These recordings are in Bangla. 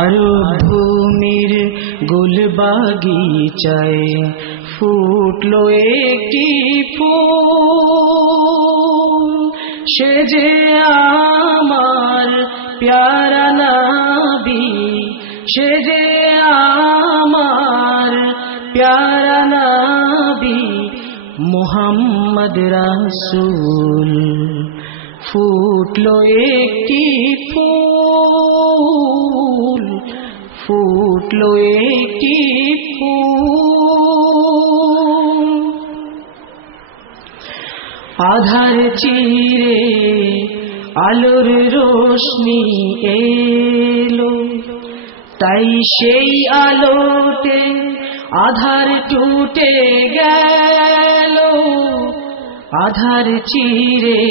আরব ভূমির গুল বাগিচায় ফুটলো একটি ফুল, সে যে আমার প্যারা নবী, সে যে আমার প্যারা নবী মুহাম্মদ রাসূল। ফুটলো একটি ফুল, ফুটলো একটি ফুল, আধার চিরে আলোর রোশনি এলো, তাই সেই আলোতে আধার টুটে গেল। আধার চিরে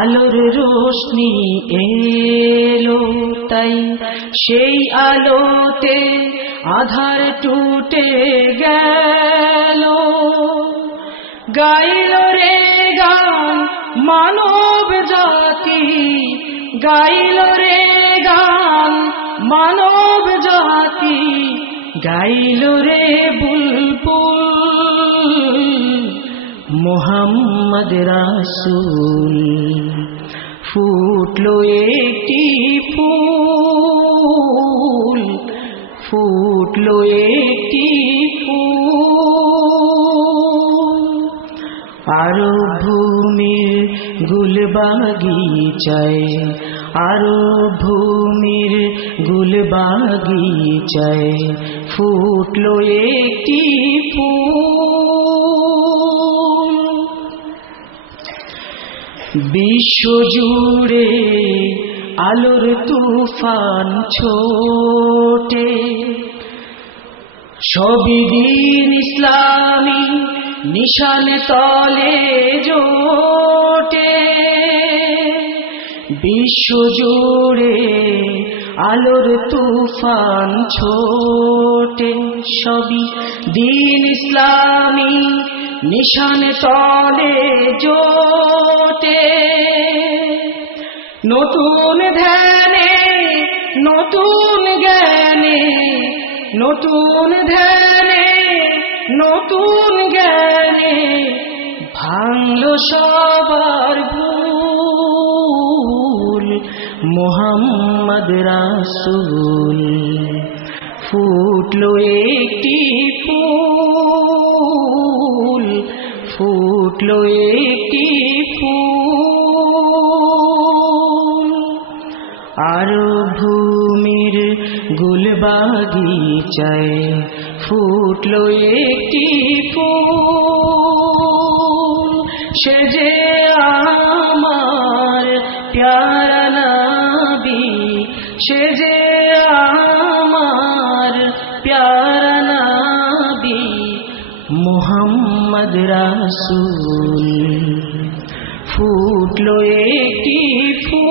আলোর রোশনি এলো, তাই সেই আলোতে আধার টুটে গেল। গাইল রে গান মানব জাতি, গাইল রে গান মানব জাতি, গাইল রে বুলবুল মুহাম্মদ রাসূল। ফুটলো একটি ফুল, ফুটলো একটি ফুল, আরব ভূমির গুল বাগিচায়, আরব ভূমির গুল বাগিচায় ফুটলো একটি ফুল। বিশ্বজুড়ে আলোর তুফান ছোটে, সবই দ্বীন ইসলামী নিশান তলে জোটে। বিশ্বজুড়ে আলোর তুফান ছোটে, সবই দ্বীন ইসলামী নিশান তলে জোটে। নতুন ধ্যানে নতুন জ্ঞানে, নতুন ধ্যানে নতুন জ্ঞানে ভাঙলো সবার ভুল মুহাম্মদ রাসূল। ফুটলো একটি ফুল, ফুটলো একটি ফুল, আরব ভূমির গুল বাগিচায় ফুটলো একটি ফুল, সে যে আমার প্যারা নবী, সে যে আমার প্যারা নবী মুহাম্মদ রাসূল। ফুটলো একটি ফুল,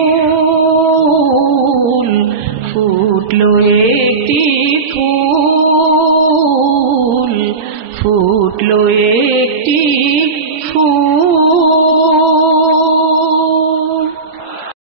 ফুটলো একটি ফুল, ফুটলো